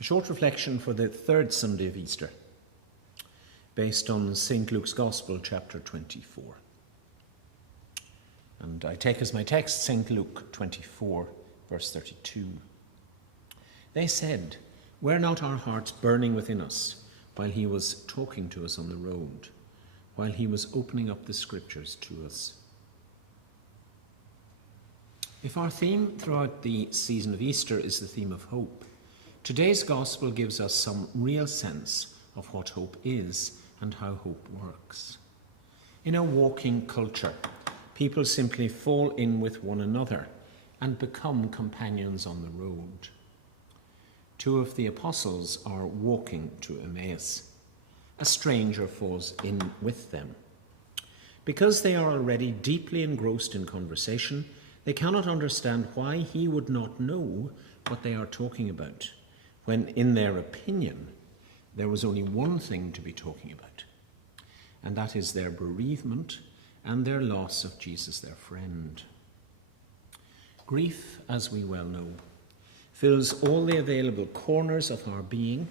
A short reflection for the third Sunday of Easter, based on St. Luke's Gospel, chapter 24. And I take as my text St. Luke 24, verse 32. They said, "Were not our hearts burning within us while he was talking to us on the road, while he was opening up the scriptures to us?" If our theme throughout the season of Easter is the theme of hope, today's Gospel gives us some real sense of what hope is and how hope works. In a walking culture, people simply fall in with one another and become companions on the road. Two of the apostles are walking to Emmaus. A stranger falls in with them. Because they are already deeply engrossed in conversation, they cannot understand why he would not know what they are talking about, when, in their opinion, there was only one thing to be talking about, and that is their bereavement and their loss of Jesus, their friend. Grief, as we well know, fills all the available corners of our being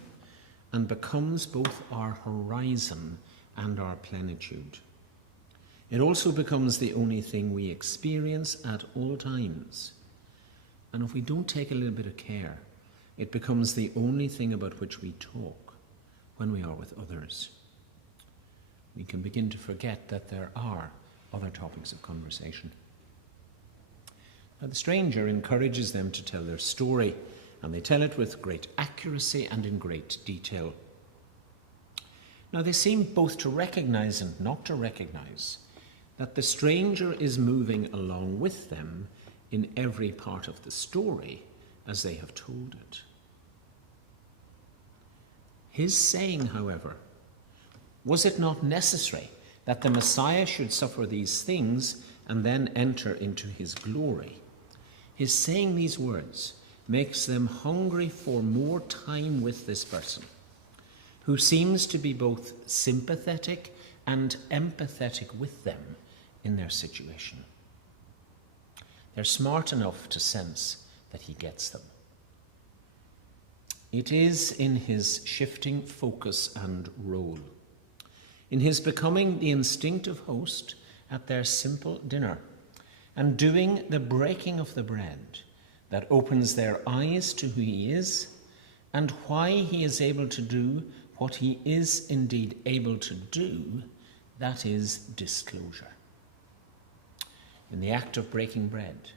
and becomes both our horizon and our plenitude. It also becomes the only thing we experience at all times. And if we don't take a little bit of care, it becomes the only thing about which we talk when we are with others. We can begin to forget that there are other topics of conversation. Now, the stranger encourages them to tell their story, and they tell it with great accuracy and in great detail. Now, they seem both to recognize and not to recognize that the stranger is moving along with them in every part of the story as they have told it. His saying, however, was it not necessary that the Messiah should suffer these things and then enter into his glory? His saying these words makes them hungry for more time with this person, who seems to be both sympathetic and empathetic with them in their situation. They're smart enough to sense that he gets them. It is in his shifting focus and role, in his becoming the instinctive host at their simple dinner and doing the breaking of the bread, that opens their eyes to who he is and why he is able to do what he is indeed able to do, that is disclosure. In the act of breaking bread,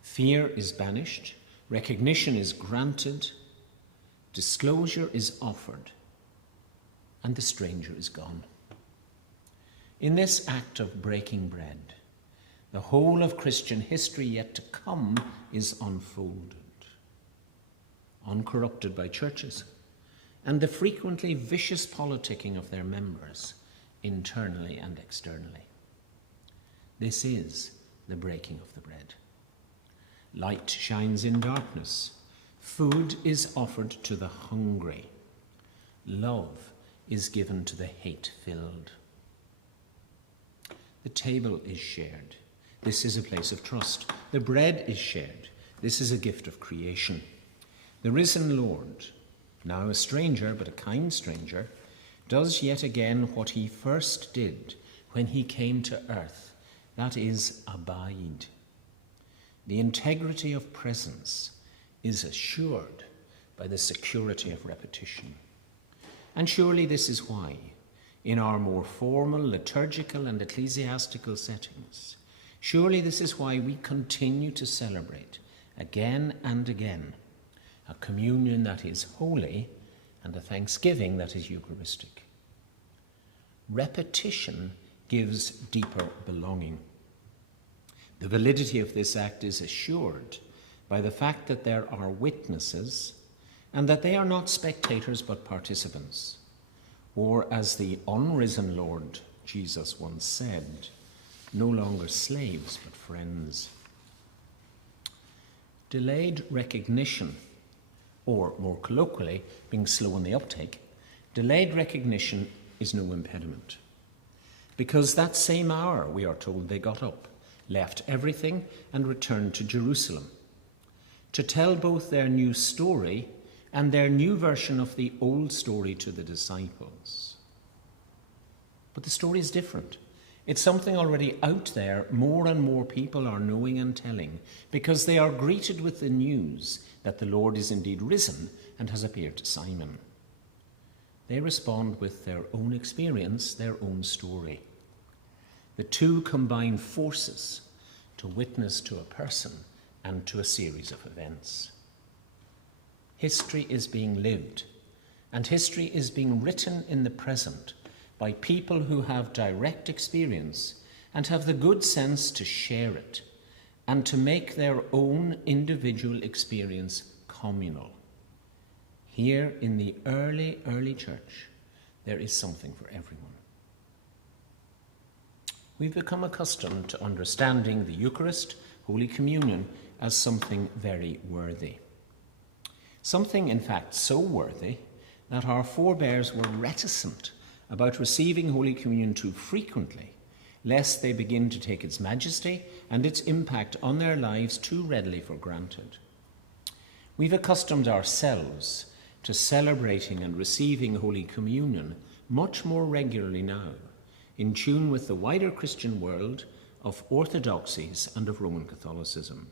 fear is banished, recognition is granted, disclosure is offered, and the stranger is gone. In this act of breaking bread, the whole of Christian history yet to come is unfolded, uncorrupted by churches and the frequently vicious politicking of their members, internally and externally. This is the breaking of the bread. Light shines in darkness. Food is offered to the hungry. Love is given to the hate-filled. The table is shared. This is a place of trust. The bread is shared. This is a gift of creation. The risen Lord, now a stranger, but a kind stranger, does yet again what he first did when he came to earth, that is, abide. The integrity of presence is assured by the security of repetition. And surely this is why, in our more formal liturgical and ecclesiastical settings, surely this is why we continue to celebrate again and again a communion that is holy and a thanksgiving that is Eucharistic. Repetition gives deeper belonging. The validity of this act is assured by the fact that there are witnesses and that they are not spectators but participants, or as the unrisen Lord Jesus once said, no longer slaves but friends. Delayed recognition, or more colloquially, being slow in the uptake, delayed recognition is no impediment. Because that same hour, we are told, they got up, left everything and returned to Jerusalem, to tell both their new story and their new version of the old story to the disciples. But the story is different. It's something already out there more and more people are knowing and telling, because they are greeted with the news that the Lord is indeed risen and has appeared to Simon. They respond with their own experience, their own story. The two combine forces to witness to a person and to a series of events. History is being lived, and history is being written in the present by people who have direct experience and have the good sense to share it and to make their own individual experience communal. Here in the early church, there is something for everyone. We've become accustomed to understanding the Eucharist, Holy Communion, as something very worthy. Something, in fact, so worthy that our forebears were reticent about receiving Holy Communion too frequently, lest they begin to take its majesty and its impact on their lives too readily for granted. We've accustomed ourselves to celebrating and receiving Holy Communion much more regularly now, in tune with the wider Christian world of orthodoxies and of Roman Catholicism.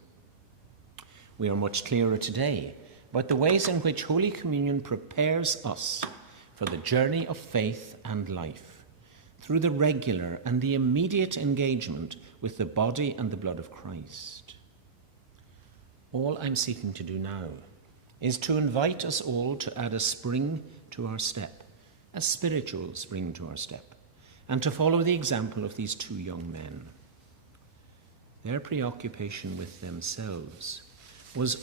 We are much clearer today about the ways in which Holy Communion prepares us for the journey of faith and life, through the regular and the immediate engagement with the body and the blood of Christ. All I'm seeking to do now is to invite us all to add a spring to our step, a spiritual spring to our step, and to follow the example of these two young men. Their preoccupation with themselves was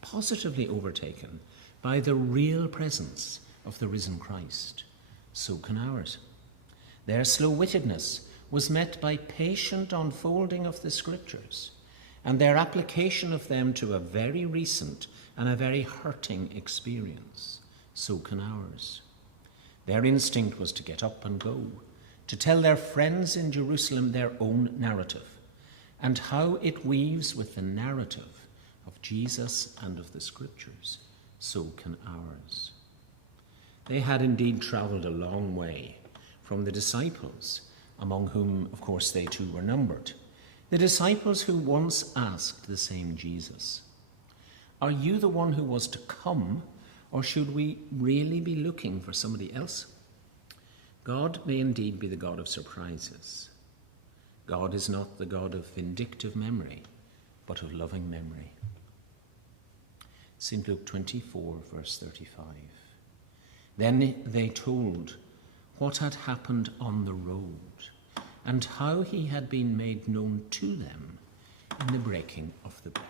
positively overtaken, by the real presence of the risen Christ. So can ours. Their slow-wittedness was met by patient unfolding of the Scriptures, and their application of them to a very recent and a very hurting experience. So can ours. Their instinct was to get up and go, to tell their friends in Jerusalem their own narrative, and how it weaves with the narrative of Jesus and of the Scriptures. So can ours. They had indeed travelled a long way from the disciples, among whom, of course, they too were numbered. The disciples who once asked the same Jesus, "Are you the one who was to come, or should we really be looking for somebody else?" God may indeed be the God of surprises. God is not the God of vindictive memory, but of loving memory. St. Luke 24, verse 35. Then they told what had happened on the road, and how he had been made known to them in the breaking of the bread.